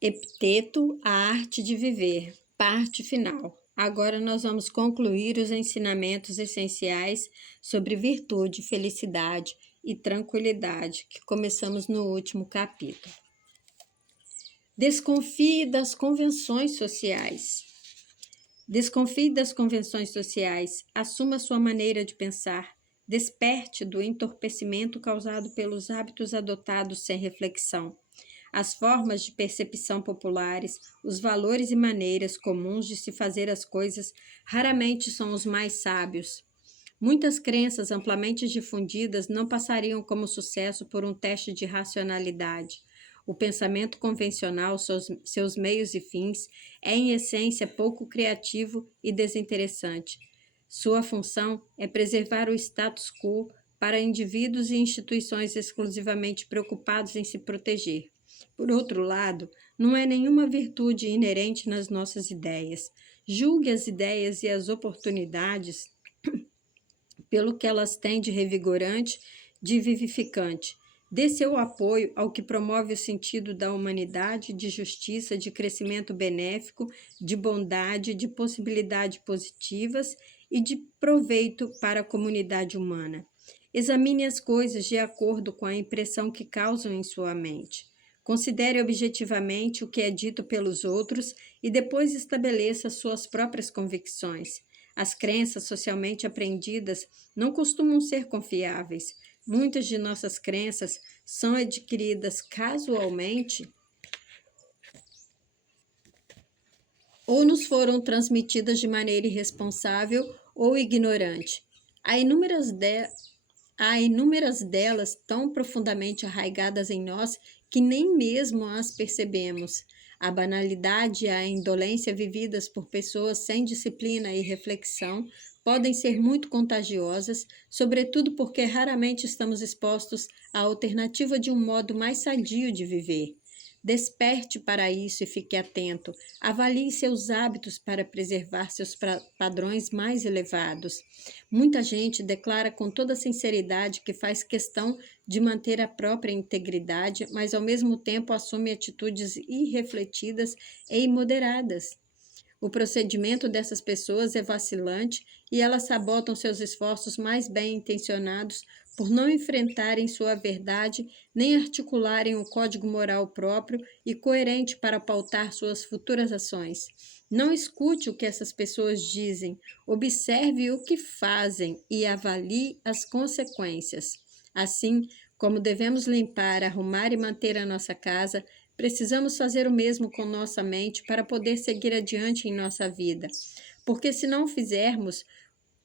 Epiteto, a arte de viver, parte final. Agora nós vamos concluir os ensinamentos essenciais sobre virtude, felicidade e tranquilidade que começamos no último capítulo. Desconfie das convenções sociais. Desconfie das convenções sociais, assuma sua maneira de pensar, desperte do entorpecimento causado pelos hábitos adotados sem reflexão. As formas de percepção populares, os valores e maneiras comuns de se fazer as coisas raramente são os mais sábios. Muitas crenças amplamente difundidas não passariam como sucesso por um teste de racionalidade. O pensamento convencional, seus meios e fins, é em essência pouco criativo e desinteressante. Sua função é preservar o status quo para indivíduos e instituições exclusivamente preocupados em se proteger. Por outro lado, não é nenhuma virtude inerente nas nossas ideias. Julgue as ideias e as oportunidades pelo que elas têm de revigorante, de vivificante. Dê seu apoio ao que promove o sentido da humanidade, de justiça, de crescimento benéfico, de bondade, de possibilidades positivas e de proveito para a comunidade humana. Examine as coisas de acordo com a impressão que causam em sua mente. Considere objetivamente o que é dito pelos outros e depois estabeleça suas próprias convicções. As crenças socialmente aprendidas não costumam ser confiáveis. Muitas de nossas crenças são adquiridas casualmente ou nos foram transmitidas de maneira irresponsável ou ignorante. Há inúmeras delas tão profundamente arraigadas em nós que nem mesmo as percebemos. A banalidade e a indolência vividas por pessoas sem disciplina e reflexão podem ser muito contagiosas, sobretudo porque raramente estamos expostos à alternativa de um modo mais sadio de viver. Desperte para isso e fique atento. Avalie seus hábitos para preservar seus padrões mais elevados. Muita gente declara com toda sinceridade que faz questão de manter a própria integridade, mas ao mesmo tempo assume atitudes irrefletidas e imoderadas. O procedimento dessas pessoas é vacilante e elas sabotam seus esforços mais bem intencionados por não enfrentarem sua verdade nem articularem um código moral próprio e coerente para pautar suas futuras ações. Não escute o que essas pessoas dizem, observe o que fazem e avalie as consequências. Assim, como devemos limpar, arrumar e manter a nossa casa, precisamos fazer o mesmo com nossa mente para poder seguir adiante em nossa vida. Porque se não fizermos,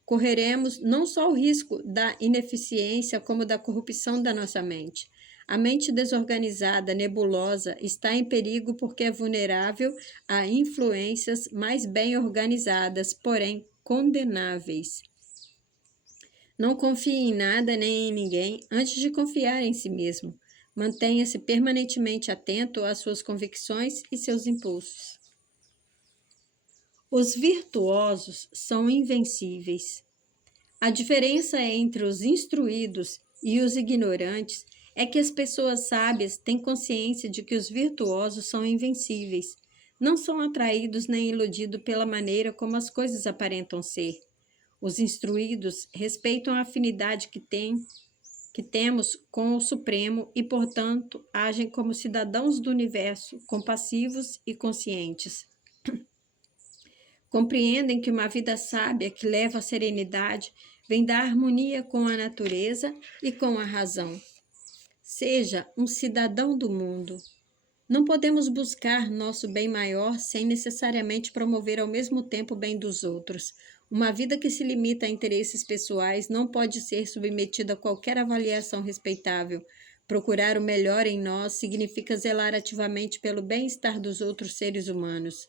correremos não só o risco da ineficiência, como da corrupção da nossa mente. A mente desorganizada, nebulosa, está em perigo porque é vulnerável a influências mais bem organizadas, porém condenáveis. Não confie em nada nem em ninguém antes de confiar em si mesmo. Mantenha-se permanentemente atento às suas convicções e seus impulsos. Os virtuosos são invencíveis. A diferença entre os instruídos e os ignorantes é que as pessoas sábias têm consciência de que os virtuosos são invencíveis. Não são atraídos nem iludidos pela maneira como as coisas aparentam ser. Os instruídos respeitam a afinidade que temos com o Supremo e, portanto, agem como cidadãos do universo, compassivos e conscientes. Compreendem que uma vida sábia que leva à serenidade vem da harmonia com a natureza e com a razão. Seja um cidadão do mundo. Não podemos buscar nosso bem maior sem necessariamente promover ao mesmo tempo o bem dos outros. Uma vida que se limita a interesses pessoais não pode ser submetida a qualquer avaliação respeitável. Procurar o melhor em nós significa zelar ativamente pelo bem-estar dos outros seres humanos.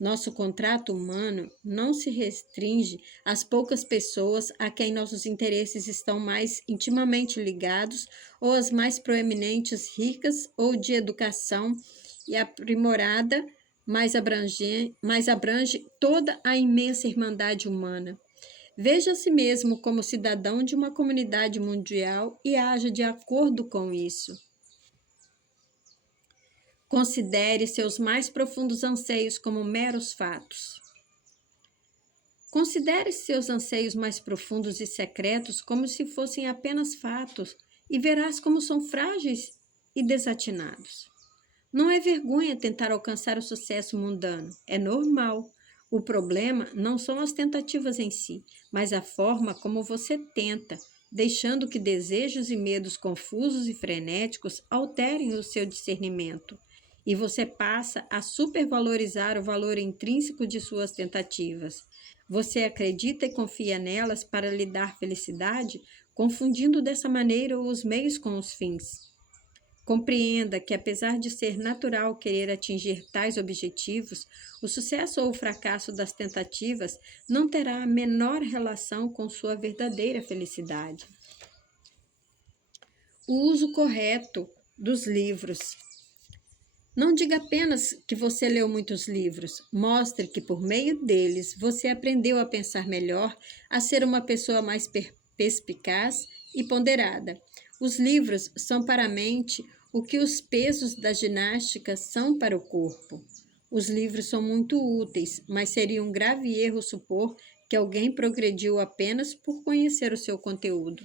Nosso contrato humano não se restringe às poucas pessoas a quem nossos interesses estão mais intimamente ligados ou às mais proeminentes, ricas ou de educação e aprimorada, mas abrange toda a imensa irmandade humana. Veja a si mesmo como cidadão de uma comunidade mundial e haja de acordo com isso. Considere seus mais profundos anseios como meros fatos. Considere seus anseios mais profundos e secretos como se fossem apenas fatos e verás como são frágeis e desatinados. Não é vergonha tentar alcançar o sucesso mundano, é normal. O problema não são as tentativas em si, mas a forma como você tenta, deixando que desejos e medos confusos e frenéticos alterem o seu discernimento. E você passa a supervalorizar o valor intrínseco de suas tentativas. Você acredita e confia nelas para lhe dar felicidade, confundindo dessa maneira os meios com os fins. Compreenda que, apesar de ser natural querer atingir tais objetivos, o sucesso ou o fracasso das tentativas não terá a menor relação com sua verdadeira felicidade. O uso correto dos livros. Não diga apenas que você leu muitos livros, mostre que por meio deles você aprendeu a pensar melhor, a ser uma pessoa mais perspicaz e ponderada. Os livros são para a mente o que os pesos da ginástica são para o corpo. Os livros são muito úteis, mas seria um grave erro supor que alguém progrediu apenas por conhecer o seu conteúdo.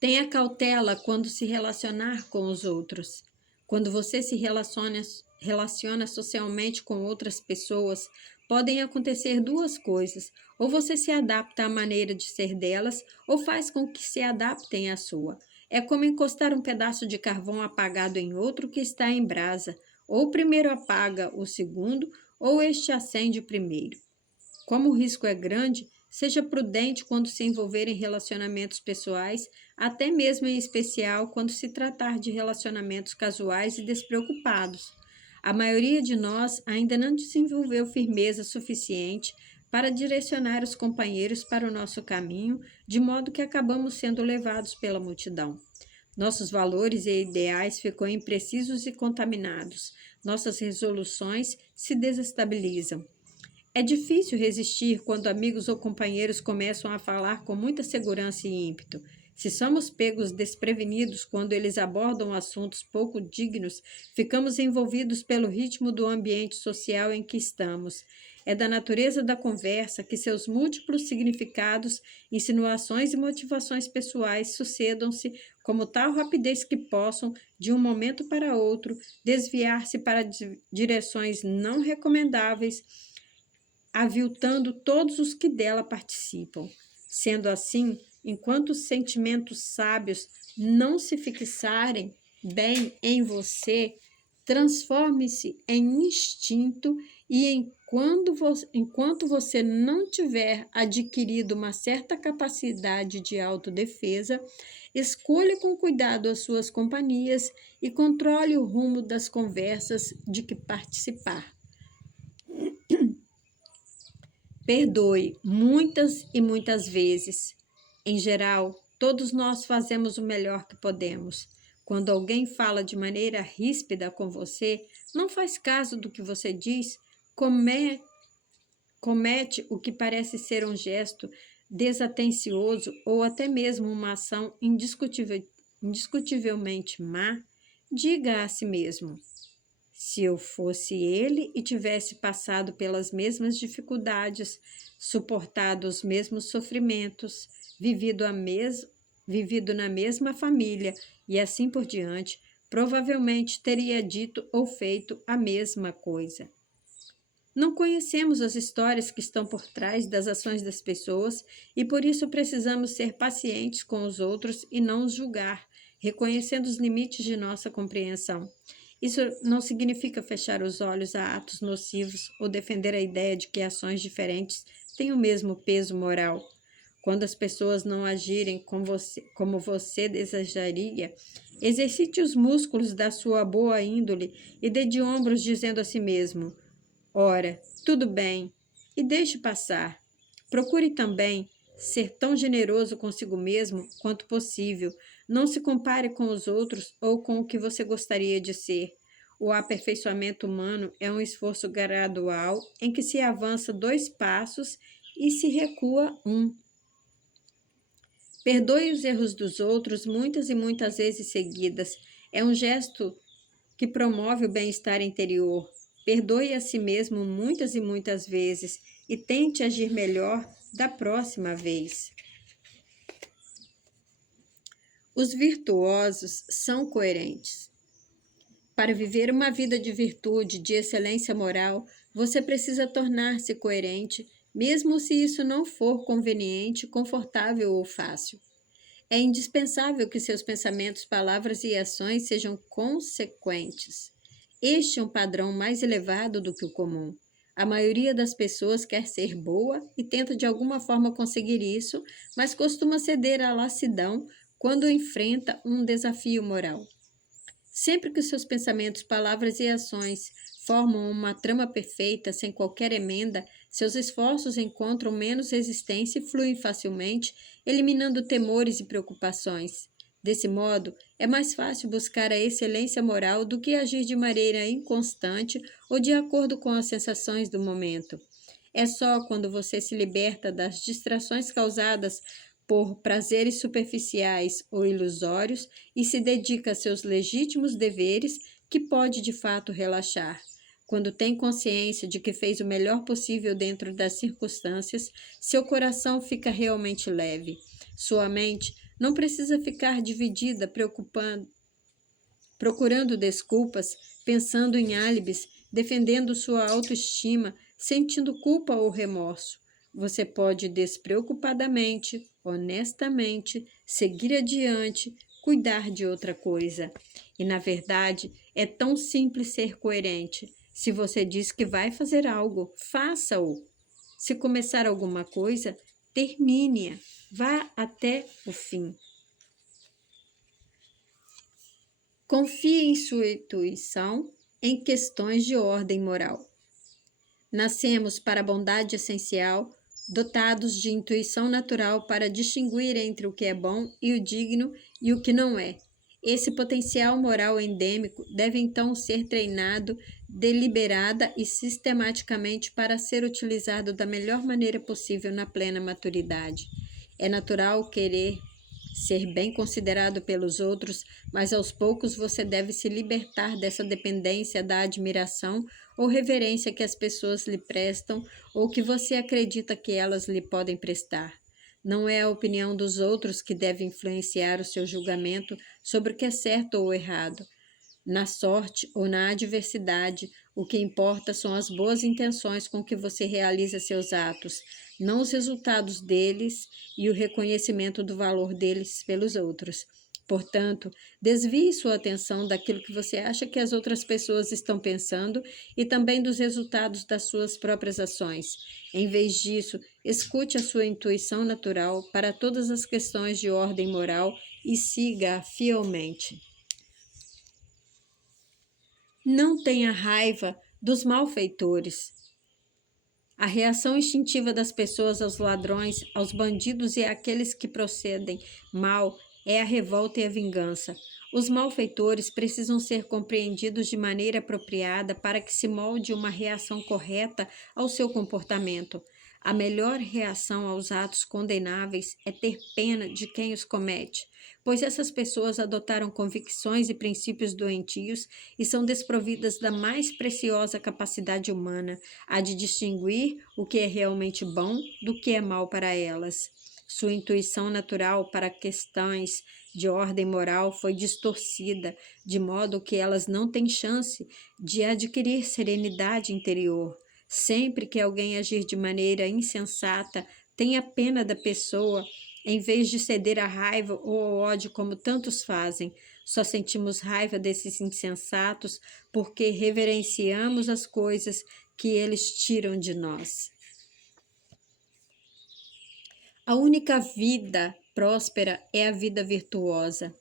Tenha cautela quando se relacionar com os outros. Quando você se relaciona socialmente com outras pessoas, podem acontecer duas coisas. Ou você se adapta à maneira de ser delas, ou faz com que se adaptem à sua. É como encostar um pedaço de carvão apagado em outro que está em brasa. Ou primeiro apaga o segundo, ou este acende primeiro. Como o risco é grande, seja prudente quando se envolver em relacionamentos pessoais, até mesmo em especial quando se tratar de relacionamentos casuais e despreocupados. A maioria de nós ainda não desenvolveu firmeza suficiente para direcionar os companheiros para o nosso caminho, de modo que acabamos sendo levados pela multidão. Nossos valores e ideais ficam imprecisos e contaminados. Nossas resoluções se desestabilizam. É difícil resistir quando amigos ou companheiros começam a falar com muita segurança e ímpeto. Se somos pegos desprevenidos quando eles abordam assuntos pouco dignos, ficamos envolvidos pelo ritmo do ambiente social em que estamos. É da natureza da conversa que seus múltiplos significados, insinuações e motivações pessoais sucedam-se com tal rapidez que possam, de um momento para outro, desviar-se para direções não recomendáveis, aviltando todos os que dela participam. Sendo assim, enquanto os sentimentos sábios não se fixarem bem em você, transforme-se em instinto e enquanto você não tiver adquirido uma certa capacidade de autodefesa, escolha com cuidado as suas companhias e controle o rumo das conversas de que participar. Perdoe muitas e muitas vezes. Em geral, todos nós fazemos o melhor que podemos. Quando alguém fala de maneira ríspida com você, não faz caso do que você diz, comete o que parece ser um gesto desatencioso ou até mesmo uma ação indiscutivelmente má, diga a si mesmo: se eu fosse ele e tivesse passado pelas mesmas dificuldades, suportado os mesmos sofrimentos, vivido na mesma família e assim por diante, provavelmente teria dito ou feito a mesma coisa. Não conhecemos as histórias que estão por trás das ações das pessoas e por isso precisamos ser pacientes com os outros e não os julgar, reconhecendo os limites de nossa compreensão. Isso não significa fechar os olhos a atos nocivos ou defender a ideia de que ações diferentes têm o mesmo peso moral. Quando as pessoas não agirem como você desejaria, exercite os músculos da sua boa índole e dê de ombros dizendo a si mesmo: ora, tudo bem, e deixe passar. Procure também ser tão generoso consigo mesmo quanto possível. Não se compare com os outros ou com o que você gostaria de ser. O aperfeiçoamento humano é um esforço gradual em que se avança 2 passos e se recua 1. Perdoe os erros dos outros muitas e muitas vezes seguidas. É um gesto que promove o bem-estar interior. Perdoe a si mesmo muitas e muitas vezes e tente agir melhor da próxima vez. Os virtuosos são coerentes. Para viver uma vida de virtude, de excelência moral, você precisa tornar-se coerente, mesmo se isso não for conveniente, confortável ou fácil. É indispensável que seus pensamentos, palavras e ações sejam consequentes. Este é um padrão mais elevado do que o comum. A maioria das pessoas quer ser boa e tenta de alguma forma conseguir isso, mas costuma ceder à lassidão quando enfrenta um desafio moral. Sempre que seus pensamentos, palavras e ações formam uma trama perfeita, sem qualquer emenda, seus esforços encontram menos resistência e fluem facilmente, eliminando temores e preocupações. Desse modo, é mais fácil buscar a excelência moral do que agir de maneira inconstante ou de acordo com as sensações do momento. É só quando você se liberta das distrações causadas por prazeres superficiais ou ilusórios e se dedica a seus legítimos deveres que pode de fato relaxar. Quando tem consciência de que fez o melhor possível dentro das circunstâncias, seu coração fica realmente leve. Sua mente não precisa ficar dividida, procurando desculpas, pensando em álibis, defendendo sua autoestima, sentindo culpa ou remorso. Você pode despreocupadamente, honestamente, seguir adiante, cuidar de outra coisa. E, na verdade, é tão simples ser coerente. Se você diz que vai fazer algo, faça-o. Se começar alguma coisa, termine-a. Vá até o fim. Confie em sua intuição em questões de ordem moral. Nascemos para a bondade essencial, dotados de intuição natural para distinguir entre o que é bom e o digno e o que não é. Esse potencial moral endêmico deve então ser treinado deliberada e sistematicamente para ser utilizado da melhor maneira possível na plena maturidade. É natural querer ser bem considerado pelos outros, mas aos poucos você deve se libertar dessa dependência da admiração ou reverência que as pessoas lhe prestam ou que você acredita que elas lhe podem prestar. Não é a opinião dos outros que deve influenciar o seu julgamento sobre o que é certo ou errado. Na sorte ou na adversidade, o que importa são as boas intenções com que você realiza seus atos, não os resultados deles e o reconhecimento do valor deles pelos outros. Portanto, desvie sua atenção daquilo que você acha que as outras pessoas estão pensando e também dos resultados das suas próprias ações. Em vez disso, escute a sua intuição natural para todas as questões de ordem moral e siga-a fielmente. Não tenha raiva dos malfeitores. A reação instintiva das pessoas aos ladrões, aos bandidos e àqueles que procedem mal é a revolta e a vingança. Os malfeitores precisam ser compreendidos de maneira apropriada para que se molde uma reação correta ao seu comportamento. A melhor reação aos atos condenáveis é ter pena de quem os comete, pois essas pessoas adotaram convicções e princípios doentios e são desprovidas da mais preciosa capacidade humana, a de distinguir o que é realmente bom do que é mal para elas. Sua intuição natural para questões de ordem moral foi distorcida, de modo que elas não têm chance de adquirir serenidade interior. Sempre que alguém agir de maneira insensata, tenha pena da pessoa, em vez de ceder à raiva ou ao ódio como tantos fazem. Só sentimos raiva desses insensatos porque reverenciamos as coisas que eles tiram de nós. A única vida próspera é a vida virtuosa.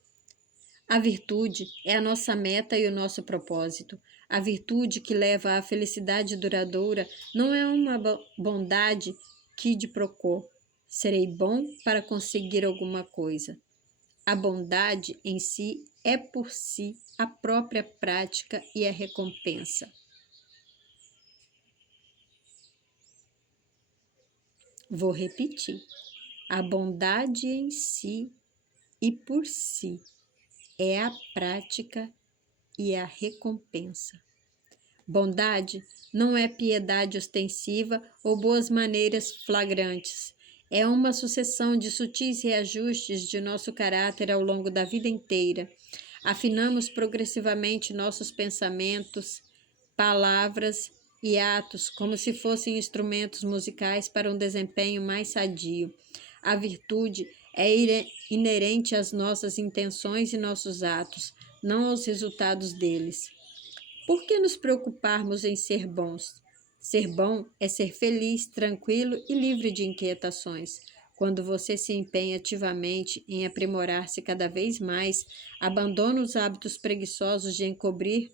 A virtude é a nossa meta e o nosso propósito. A virtude que leva à felicidade duradoura não é uma bondade quid pro quo. Serei bom para conseguir alguma coisa. A bondade em si é por si a própria prática e a recompensa. Vou repetir. A bondade em si e por si é a prática e a recompensa. Bondade não é piedade ostensiva ou boas maneiras flagrantes. É uma sucessão de sutis reajustes de nosso caráter ao longo da vida inteira. Afinamos progressivamente nossos pensamentos, palavras e atos como se fossem instrumentos musicais para um desempenho mais sadio. A virtude é inerente às nossas intenções e nossos atos, não aos resultados deles. Por que nos preocuparmos em ser bons? Ser bom é ser feliz, tranquilo e livre de inquietações. Quando você se empenha ativamente em aprimorar-se cada vez mais, abandona os hábitos preguiçosos de encobrir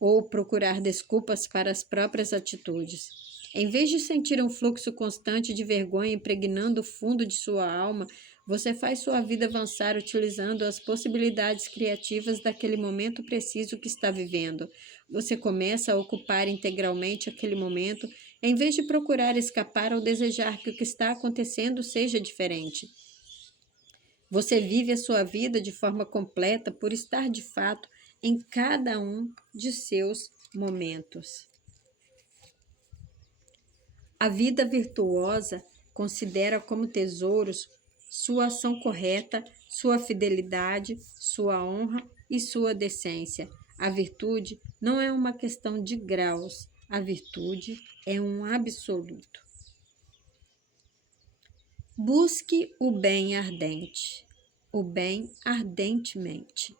ou procurar desculpas para as próprias atitudes. Em vez de sentir um fluxo constante de vergonha impregnando o fundo de sua alma, você faz sua vida avançar utilizando as possibilidades criativas daquele momento preciso que está vivendo. Você começa a ocupar integralmente aquele momento, em vez de procurar escapar ou desejar que o que está acontecendo seja diferente. Você vive a sua vida de forma completa por estar de fato em cada um de seus momentos. A vida virtuosa considera como tesouros sua ação correta, sua fidelidade, sua honra e sua decência. A virtude não é uma questão de graus, a virtude é um absoluto. Busque o bem ardente, o bem ardentemente.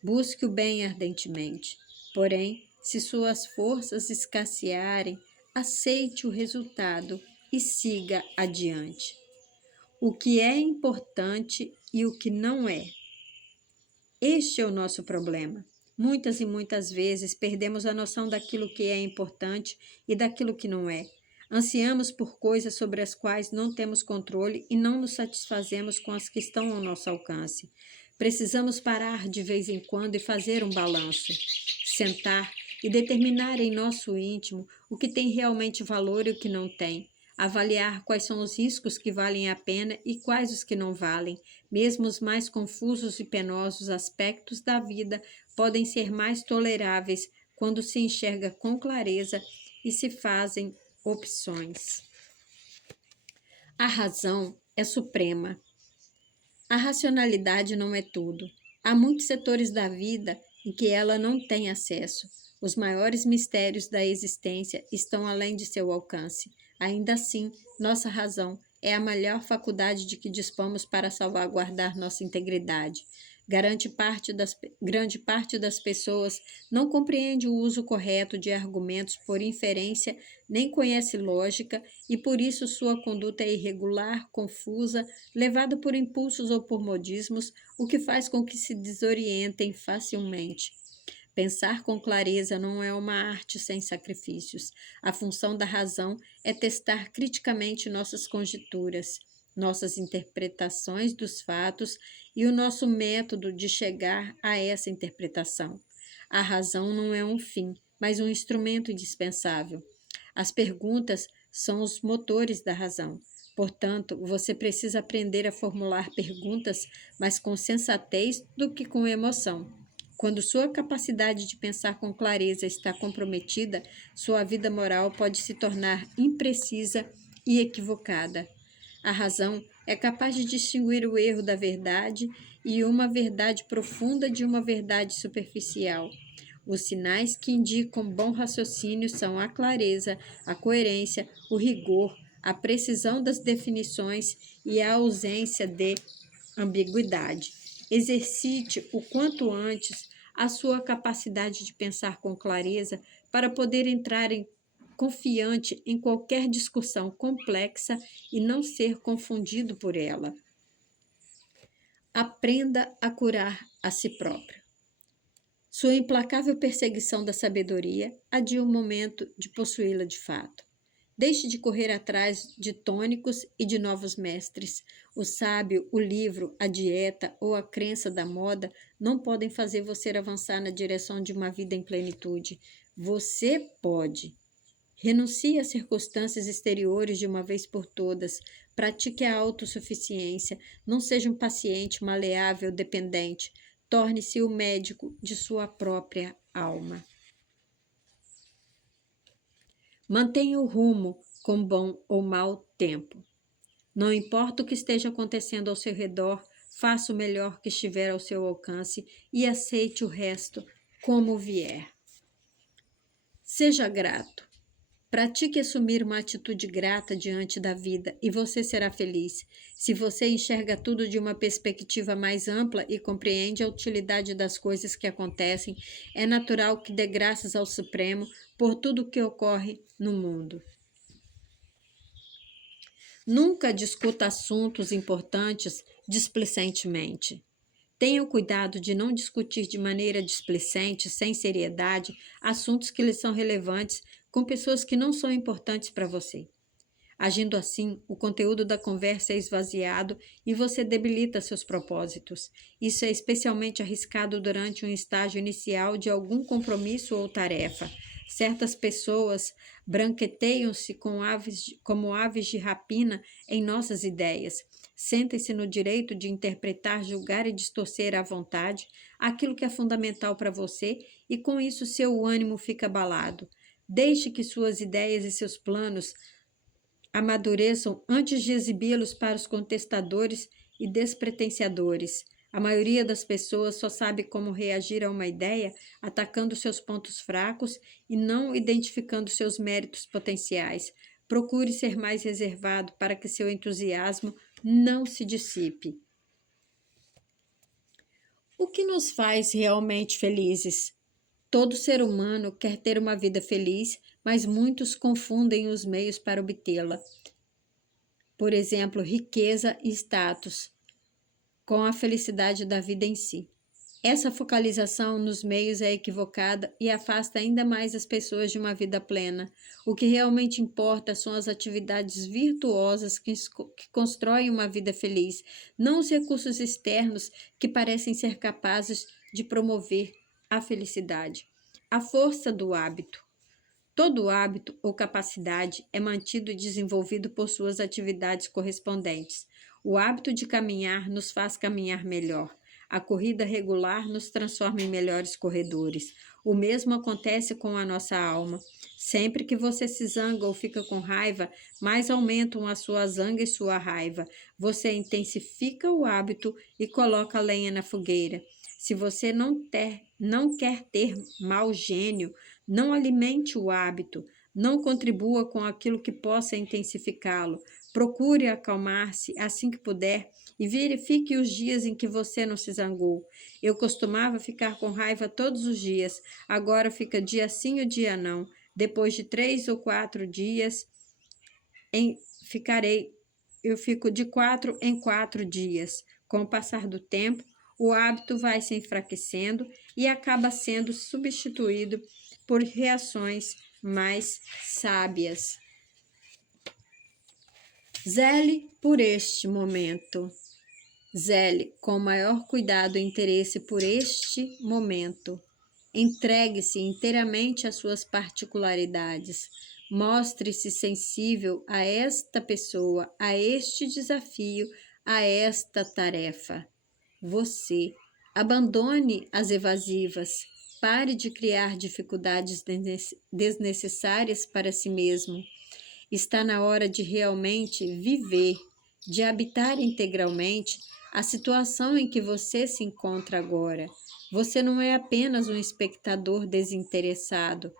Busque o bem ardentemente. Porém, se suas forças escassearem, aceite o resultado e siga adiante. O que é importante e o que não é. Este é o nosso problema. Muitas e muitas vezes perdemos a noção daquilo que é importante e daquilo que não é. Ansiamos por coisas sobre as quais não temos controle e não nos satisfazemos com as que estão ao nosso alcance. Precisamos parar de vez em quando e fazer um balanço. Sentar e determinar em nosso íntimo o que tem realmente valor e o que não tem. Avaliar quais são os riscos que valem a pena e quais os que não valem. Mesmo os mais confusos e penosos aspectos da vida podem ser mais toleráveis quando se enxerga com clareza e se fazem opções. A razão é suprema. A racionalidade não é tudo. Há muitos setores da vida em que ela não tem acesso. Os maiores mistérios da existência estão além de seu alcance. Ainda assim, nossa razão é a melhor faculdade de que dispomos para salvaguardar nossa integridade. Grande parte das pessoas não compreende o uso correto de argumentos por inferência, nem conhece lógica, e por isso sua conduta é irregular, confusa, levada por impulsos ou por modismos, o que faz com que se desorientem facilmente. Pensar com clareza não é uma arte sem sacrifícios. A função da razão é testar criticamente nossas conjecturas, nossas interpretações dos fatos e o nosso método de chegar a essa interpretação. A razão não é um fim, mas um instrumento indispensável. As perguntas são os motores da razão. Portanto, você precisa aprender a formular perguntas mais com sensatez do que com emoção. Quando sua capacidade de pensar com clareza está comprometida, sua vida moral pode se tornar imprecisa e equivocada. A razão é capaz de distinguir o erro da verdade e uma verdade profunda de uma verdade superficial. Os sinais que indicam bom raciocínio são a clareza, a coerência, o rigor, a precisão das definições e a ausência de ambiguidade. Exercite o quanto antes a sua capacidade de pensar com clareza para poder entrar confiante em qualquer discussão complexa e não ser confundido por ela. Aprenda a curar a si próprio. Sua implacável perseguição da sabedoria adia o momento de possuí-la de fato. Deixe de correr atrás de tônicos e de novos mestres. O sábio, o livro, a dieta ou a crença da moda não podem fazer você avançar na direção de uma vida em plenitude. Você pode. Renuncie às circunstâncias exteriores de uma vez por todas. Pratique a autossuficiência. Não seja um paciente, maleável, dependente. Torne-se o médico de sua própria alma. Mantenha o rumo com bom ou mau tempo. Não importa o que esteja acontecendo ao seu redor, faça o melhor que estiver ao seu alcance e aceite o resto como vier. Seja grato. Pratique assumir uma atitude grata diante da vida e você será feliz. Se você enxerga tudo de uma perspectiva mais ampla e compreende a utilidade das coisas que acontecem, é natural que dê graças ao Supremo por tudo o que ocorre no mundo. Nunca discuta assuntos importantes displicentemente. Tenha o cuidado de não discutir de maneira displicente, sem seriedade, assuntos que lhe são relevantes com pessoas que não são importantes para você. Agindo assim, o conteúdo da conversa é esvaziado e você debilita seus propósitos. Isso é especialmente arriscado durante um estágio inicial de algum compromisso ou tarefa. Certas pessoas branqueteiam-se como aves de rapina em nossas ideias. Sentem-se no direito de interpretar, julgar e distorcer à vontade aquilo que é fundamental para você e com isso seu ânimo fica abalado. Deixe que suas ideias e seus planos amadureçam antes de exibi-los para os contestadores e despretensiadores. A maioria das pessoas só sabe como reagir a uma ideia atacando seus pontos fracos e não identificando seus méritos potenciais. Procure ser mais reservado para que seu entusiasmo não se dissipe. O que nos faz realmente felizes? Todo ser humano quer ter uma vida feliz, mas muitos confundem os meios para obtê-la. Por exemplo, riqueza e status, com a felicidade da vida em si. Essa focalização nos meios é equivocada e afasta ainda mais as pessoas de uma vida plena. O que realmente importa são as atividades virtuosas que constroem uma vida feliz, não os recursos externos que parecem ser capazes de promover a felicidade. A força do hábito. Todo hábito ou capacidade é mantido e desenvolvido por suas atividades correspondentes. O hábito de caminhar nos faz caminhar melhor. A corrida regular nos transforma em melhores corredores. O mesmo acontece com a nossa alma. Sempre que você se zanga ou fica com raiva, mais aumentam a sua zanga e sua raiva. Você intensifica o hábito e coloca lenha na fogueira. Se você não quer ter mau gênio, não alimente o hábito, não contribua com aquilo que possa intensificá-lo. Procure acalmar-se assim que puder e verifique os dias em que você não se zangou. Eu costumava ficar com raiva todos os dias, agora fica dia sim e dia não. Depois de 3 ou 4 dias, eu fico de 4 em 4 dias. Com o passar do tempo, o hábito vai se enfraquecendo e acaba sendo substituído por reações mais sábias. Zele por este momento. Zele com maior cuidado e interesse por este momento. Entregue-se inteiramente às suas particularidades. Mostre-se sensível a esta pessoa, a este desafio, a esta tarefa. Você abandone as evasivas. Pare de criar dificuldades desnecessárias para si mesmo. Está na hora de realmente viver, de habitar integralmente a situação em que você se encontra agora. Você não é apenas um espectador desinteressado.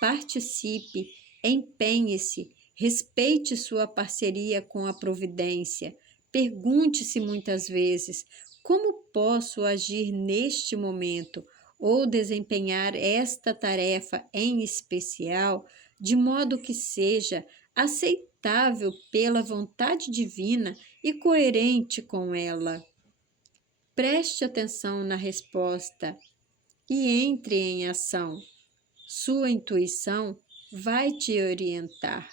Participe, empenhe-se, respeite sua parceria com a providência. Pergunte-se muitas vezes: como posso agir neste momento ou desempenhar esta tarefa em especial de modo que seja aceitável pela vontade divina e coerente com ela? Preste atenção na resposta e entre em ação. Sua intuição vai te orientar.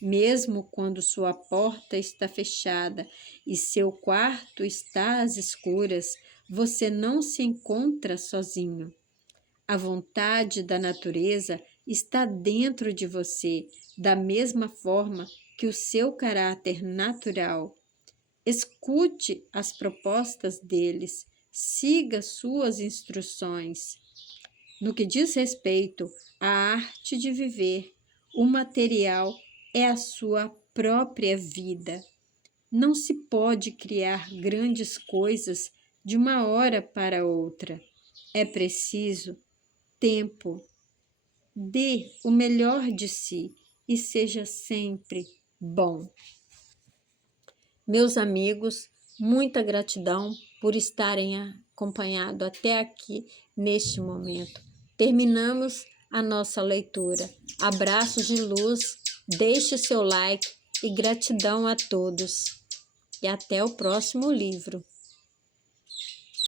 Mesmo quando sua porta está fechada e seu quarto está às escuras, você não se encontra sozinho. A vontade da natureza está dentro de você, da mesma forma que o seu caráter natural. Escute as propostas deles, siga suas instruções. No que diz respeito à arte de viver, o material é a sua própria vida. Não se pode criar grandes coisas de uma hora para outra. É preciso tempo. Dê o melhor de si e seja sempre bom. Meus amigos, muita gratidão por estarem acompanhado até aqui neste momento. Terminamos a nossa leitura. Abraços de luz, deixe seu like e gratidão a todos. E até o próximo livro.